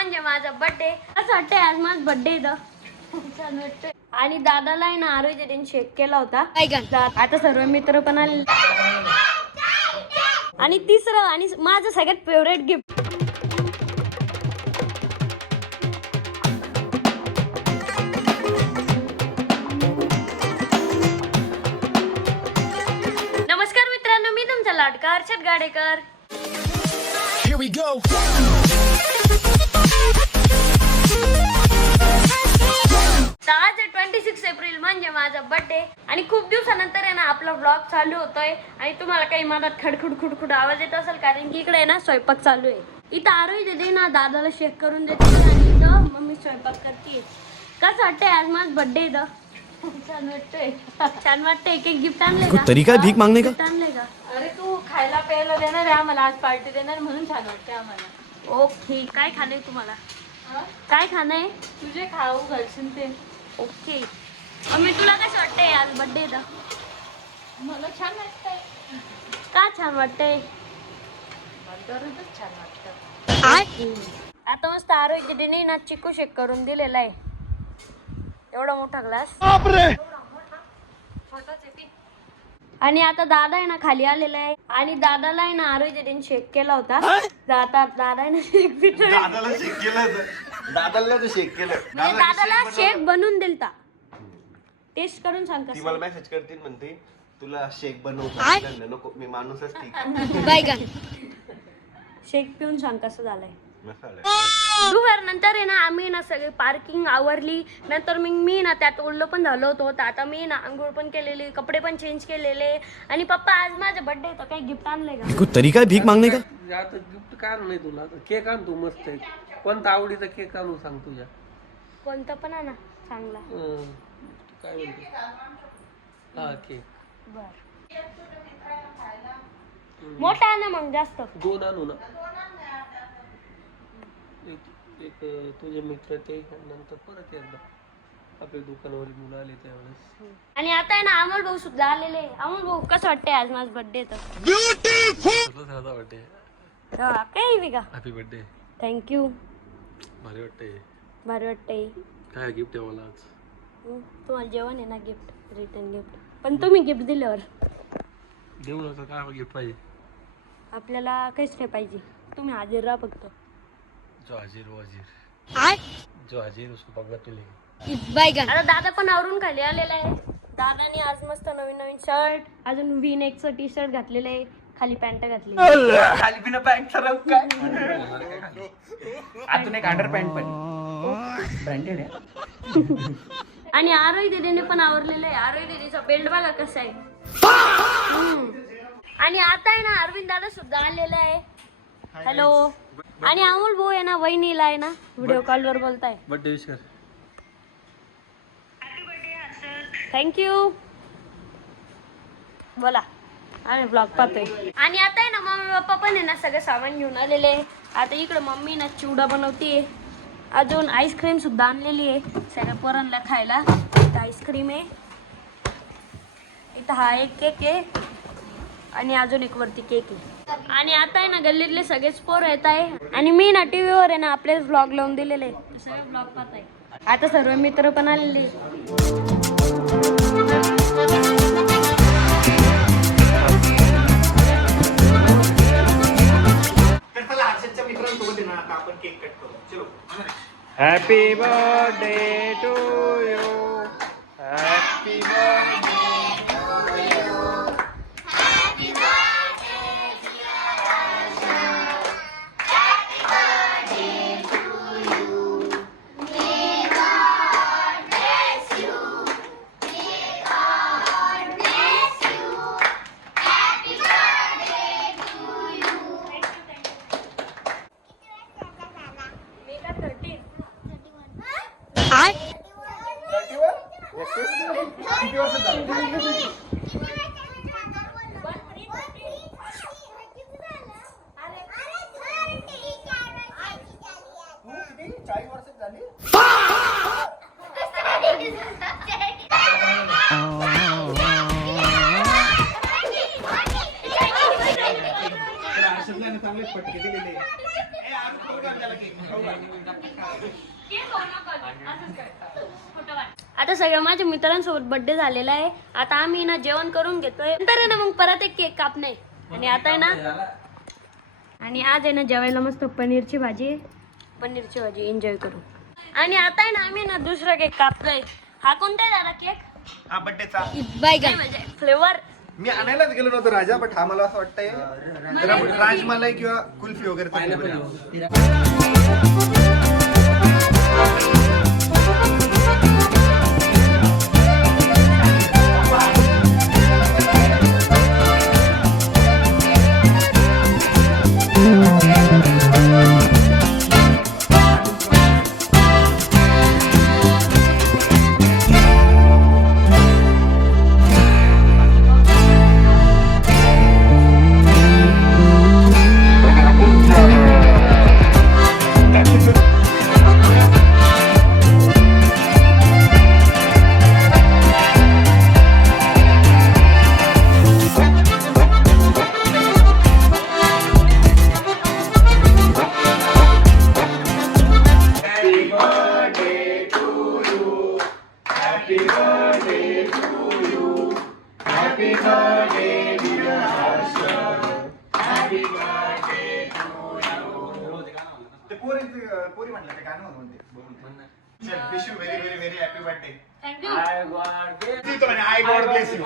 म्हणजे माझा बर्थडे. असं वाटतंय आज माझा बर्थडे आहे. आणि दादाला आहे ना आरोग्य दिन शेक केला होता. आता सर्व मित्र पण आले. आणि तिसरं आणि माझं सगळ्यात फेवरेट गिफ्ट. नमस्कार मित्रांनो, मी तुमचा लाडका Arshad Gadekar. Here we go. आज 26 एप्रिल म्हणजे माझा बर्थडे आणि खूप दिवसानंतर आहे ना आपला ब्लॉग चालू होतोय. आणि तुम्हाला काही मनात खडखुड आवाज येत असेल कारण की इकडे आहे ना स्वयंपाक चालू आहे. इथं आरोही दे ना दादाला शेक करून देते आणि इथं मम्मी स्वयंपाक करते. कसं वाटतंय आज माझा बर्थडे इथं. छान वाटतंय. एक गिफ्ट आणले का? तरीका भीक मागणे का? आणले का? अरे तू खायला प्यायला देणार आहे आम्हाला, आज पार्टी देणार म्हणून छान वाटते आम्हाला. ओके. काय खाणं आहे तुम्हाला? काय खाणं आहे? तुझे खाऊ घालशील ते. ओके. मम्मी तुला कसं वाटतंय आज बर्थडे इथं? मला छान वाटतंय. का छान वाटतंय? दररोजच छान वाटतं. आता मस्त आरोग्य दिने ना चिकू शेक करून दिलेला आहे. एवढा मोठा ग्लास. आणि आता दादा आहे ना खाली आलेला आहे आणि दादाला आहे ना आरोग्य दिन शेक केला होता. आता दादा आहे ना शेक दादाला शेक केलं दादाला तर शेक केलं. दादाला शेक बनवून दिलता. टेस्ट करून सांग ती कसं. मला मेसेज करतील म्हणते तुला शेक बनवता नको, मी माणूसच ठीक. शेक पिऊन सांग कसं झालंय. मसाला दुपार नंतर आहे ना आम्ही ना सगळी पार्किंग आवरली. नंतर मी ना त्यात ओल्लो पण झालो होतो. तर आता मी ना आंघोळ पण केलेली, कपडे पण चेंज केलेले. आणि पप्पा आज माझा बर्थडे होता, काही गिफ्ट आणलंय का? कोई तरीका है भीक मांगने का? आता गिफ्ट काय नाही तुला, केक आण तू मस्त आहे. कोणता आवडीचा केक आणू सांग तुझ्या. कोणता पण आणा चांगला. काय म्हणते हा केक बर. मोठा आणा मग जास्त. 2 आणू ना. एक तुझे मित्र ते नंतर परत एकदा आपल्या दुकानावरील मुलं आले त्यावेळेस. आणि आता आहे ना अमोल भाऊ सुद्धा आलेले. अमोल भाऊ कसं वाटतंय आज माझा बर्थडे तर? काही बी का? Happy birthday. थँक्यू. भारी वाटतंय. भारी वाटतंय. काय गिफ्ट आहे मला आज? तुम्हाला जेवण आहे ना गिफ्ट, रिटर्न गिफ्ट. पण तुम्ही गिफ्ट दिल्यावर देऊ नका. काय गिफ्ट पाहिजे? आपल्याला काहीच नाही पाहिजे. तुम्ही हाजीर राहा फक्त. जो हाजीर वो हाजीर. जो हाजीर उसको पगला मिलेगी. आता दादा पण आवरून खाली आलेला आहे. दादाने आज मस्त नवीन शर्ट, अजून V-neckचं टी शर्ट घातलेलं आहे, खाली पॅन्ट घातली. खाली बिना पॅन्ट सरव काय आतून एक अंडर पॅन्ट पण ब्रँडेड आहे. आणि आरोही दीदीने पण आवरलेलं आहे. आरोही दीदीचा बेल्ट बघा कसा आहे. आणि आता आहे ना अरविंद दादा सुद्धा आलेला आहे. हॅलो. आणि अमोल भाऊ आहे ना वहिनीला आहे ना व्हिडिओ कॉलवर बोलताय. बर्थडे विश कर. थँक्यू. बोला. आम्ही ब्लॉग पाहतोय. आणि आता आहे ना मम्मी पप्पा पण आहे ना सगळं सामान घेऊन आलेले आहे. आता इकडं मम्मी ना चिवडा बनवते. अजून आईस्क्रीम सुद्धा आणलेली आहे सगळ्या पोरांना खायला. इथं आईस्क्रीम आहे, इथं हा एक केक आहे आणि अजून एक वरती केक आहे. आणि आता आहे ना गल्लीतले सगळेच पोर येत आहे. आणि मी ना टीव्हीवर आहे ना आपलेच ब्लॉग लावून दिलेले, सगळे ब्लॉग पाहत आहे. आता सर्व मित्र पण आलेले. Happy birthday to you. Happy birthday. चांगलेच पटके दिलेले. आता सगळ्या माझ्या मित्रांसोबत बर्थडे झालेला आहे. आता आम्ही ना जेवण करून घेतोय, नंतर आहे ना मग परत एक केक कापणे. आणि आता आहे ना, आणि आज आहे ना जेवायला मस्त पनीरची भाजी एन्जॉय करू. आणि आता आहे ना आम्ही ना दुसरा केक कापतोय. हा कोणता आहे दादा केक? हा बड्डेचा काय म्हणजे फ्लेवर? मी आणायलाच गेलो नव्हतो राजा, बट हा मला असं वाटतंय राजमलाई किंवा कुल्फी वगैरे. पोरी म्हटलं ते गाणं म्हणते. Wish you very very very happy birthday. Thank you. I God bless you.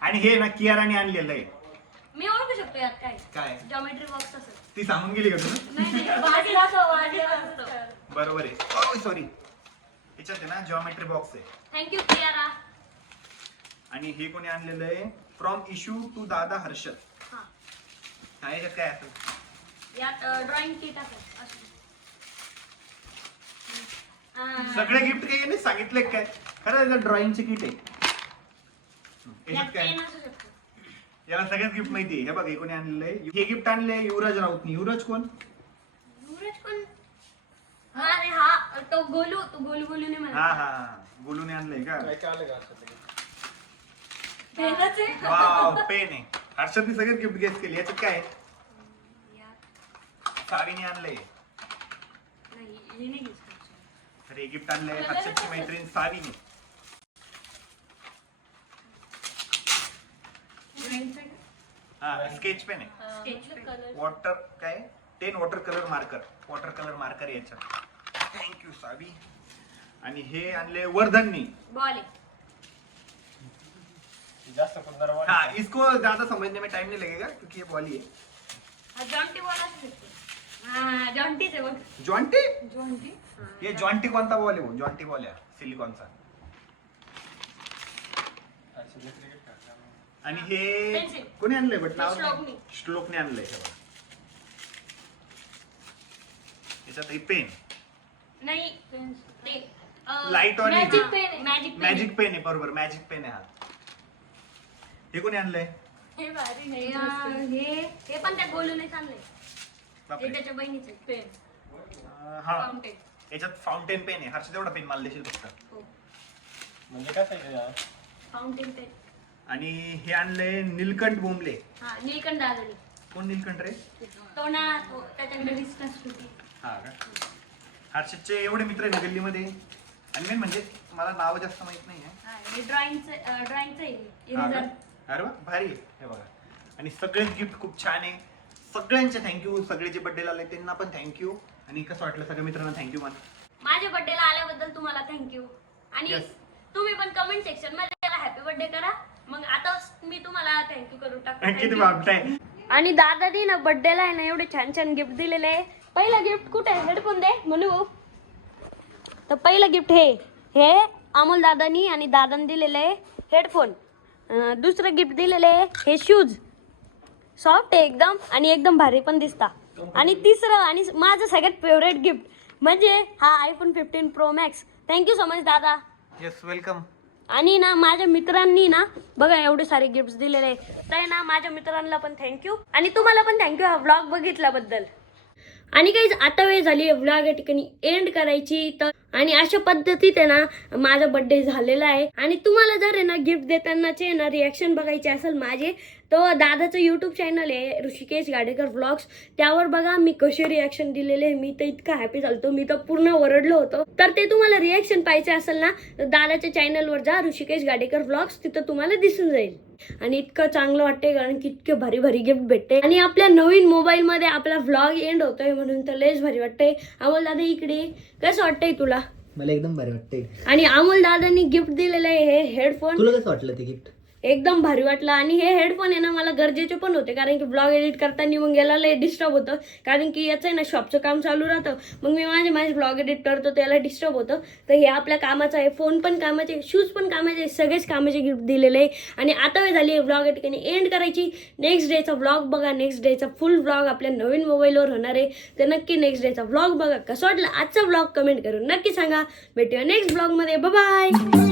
आणि हे ना कियाराने आणलेलं आहे. मी ओळखू शकतो यात काय काय जॉमेट्री बॉक्स असेल. ती सांगून गेली का तुला? नाही वाजला असतो. बरोबर आहे. सॉरी, याच्यात आहे ना जॉमेट्री बॉक्स आहे. थँक्यू कियारा. आणि हे कोणी आणलेलं आहे? फ्रॉम इशू टू दादा हर्षद. हा, हा, याच्यात काय असेल? यात ड्रॉइंग किट असेल. सगळे गिफ्ट काही यांनी सांगितले काय? खरं ड्रॉइंगचे किट आहे. याच्यात काय? पेन असू शकतो. याला सगळ्यात गिफ्ट माहिती आहे. हे बघ, हे कोणी आणलेलं आहे? हे गिफ्ट आणलंय युवराज राऊतनी. युवराज कोण? युवराज कोण? अरे हा तो गोलूने हा म्हणा. हा, गोलूने आणलंय का? पेनच आहे. वाव, पेन आहे. हर्षदने सगळ्यात गिफ्ट गेस केली. याच्यात काय आहे? सावीने आणलंय. नाही, हे नाही घेतलं. अरे हे गिफ्ट आणलंय हर्षदची मैत्रीण सावीने. हा, स्केच पेन आहे. Sketch colour. वॉटर काय 10 वॉटर कलर मार्कर याच्यात. थँक्यू सावी. आणि हे आणले वर्धननी. बॉल आहे. हाँ, इसको ज्यादा समझने में टाइम नहीं लगेगा क्योंकि ये बॉल ही है. हा जॉन्टी बॉल असू शकतो. हा जॉन्टीच आहे बघ. जॉन्टी? जॉन्टी. ये जॉन्टी कोणता बॉल आहे? वो जॉन्टी बॉल आहे सिलिकॉनचा. आणि हे Pencil. कोणी आणलंय बट नाव श्लोकनी. श्लोकने आणलंय. हे बघा, याच्यात हे पेन नाही ते लाईट ऑन मॅजिक पेन आहे. मॅजिक पेन आहे. बरोबर, मॅजिक पेन आहे हा. हे कोणी आणलंय? हे भारी नाही हे पण त्या गोलूनेच आणलंय. बापरे. हे त्याच्या बहिणीचे पेन. हा, फाउंटेन. याच्यात फाउंटेन पेन आहे. हर्षद एवढा पेन मला देशील फक्त. हो, म्हणजे काय सांगितलं? Fountain pen. आणि हे आणलंय नीलकंठ बोंबले. हा, नीलकंठ दादानी. कोण नीलकंठ रे? तो ना त्याच्याकडे डिस्टन्स होती. हा का? हर्षदचे एवढे मित्र आहे ना गल्लीमध्ये. आणि मेन म्हणजे मला नाव जास्त माहित नाही आहे. हा, हे ड्रॉइंगचं आहे. हा का? अरे वा, भारी आहे. हे बघा, आणि सगळेच गिफ्ट खूप छान आहे. सगळ्यांचे थँक्यू. सगळे जे बर्थडेला आले त्यांना पण थँक्यू. आणि कसं वाटलं सगळ्या मित्रांना थँक्यू म्हण. माझ्या बर्थडेला आल्याबद्दल तुम्हाला थँक्यू. आणि Yes. तुम्ही पण कमेंट सेक्शन मध्ये त्याला हॅपी बर्थडे करा. मग आता मी तुम्हाला थँक्यू करून किती टाकतो. वागताय. आणि दादानी ना बर्थडेला आहे ना एवढे छान छान गिफ्ट दिलेले आहे. पहिला गिफ्ट कुठे आहे? हेडफोन दे म्हणू. तर पहिलं गिफ्ट हे अमोल दादानी आणि दादाने दिलेले आहे हेडफोन. दुसरं गिफ्ट दिलेले आहे हे शूज. सॉफ्ट आहे एकदम आणि एकदम भारी पण दिसता. आणि तिसरं आणि माझं सगळ्यात फेवरेट गिफ्ट म्हणजे हा iPhone 15 Pro Max. Thank you so much दादा. Yes, welcome. आणि ना माझ्या मित्रांनी ना बघा एवढे सारे गिफ्ट दिलेले आहे. तर ना माझ्या मित्रांना पण थँक्यू. आणि तुम्हाला पण थँक्यू हा व्लॉग बघितल्याबद्दल. आणि काहीच आता वेळ झाली व्लॉग या ठिकाणी एंड करायची. तर आणि अशा पद्धतीत आहे ना माझा बर्थडे झालेला आहे. आणि तुम्हाला जर आहे ना गिफ्ट देतानाचे ना रिॲक्शन बघायचे असेल माझे, तर दादाचं यूट्यूब चॅनल आहे ऋषिकेश गाडेकर व्लॉग्स, त्यावर बघा मी कसे रिॲक्शन दिलेले. मी तर इतका हॅपी झालतो, मी तर पूर्ण ओरडलो होतो. तर ते तुम्हाला रिॲक्शन पाहिजे असेल ना तर दादाच्या चॅनलवर जा, ऋषिकेश गाडेकर व्लॉग्स, तिथं तुम्हाला दिसून जाईल. आणि इतकं चांगलं वाटतंय कारण की इतके भारी भारी गिफ्ट भेटते. आणि आपल्या नवीन मोबाईल मध्ये आपला व्लॉग एंड होतोय म्हणून तर लयच भारी वाटतंय. अमोल दादा इकडे कसं वाटतंय तुला? मला एकदम भारी वाटते. आणि अमोल दादांनी गिफ्ट दिलेलं आहे हे हेडफोन. तुला कसं वाटलं ते गिफ्ट? एकदम भारी वाटलं. आणि हे हेडफोन आहे ना मला गरजेचे पण होते कारण की ब्लॉग एडिट करताना मग याला लय डिस्टर्ब होतं कारण की याचं आहे ना शॉपचं काम चालू राहतं. मग मी माझे ब्लॉग एडिट करतो त्याला डिस्टर्ब होतं. तर हे आपल्या कामाचं आहे. फोन पण कामाचे, शूज पण कामाचे, सगळेच कामाचे गिफ्ट दिलेले आहे. आणि आता वेळ झाली ब्लॉग या ठिकाणी एंड करायची. नेक्स्ट डेचा ब्लॉग बघा, नेक्स्ट डेचा फुल ब्लॉग आपल्या नवीन मोबाईलवर होणार आहे. तर नक्की नेक्स्ट डेचा ब्लॉग बघा. कसं वाटलं आजचा ब्लॉग कमेंट करून नक्की सांगा. भेटूया नेक्स्ट ब्लॉगमध्ये. बाय.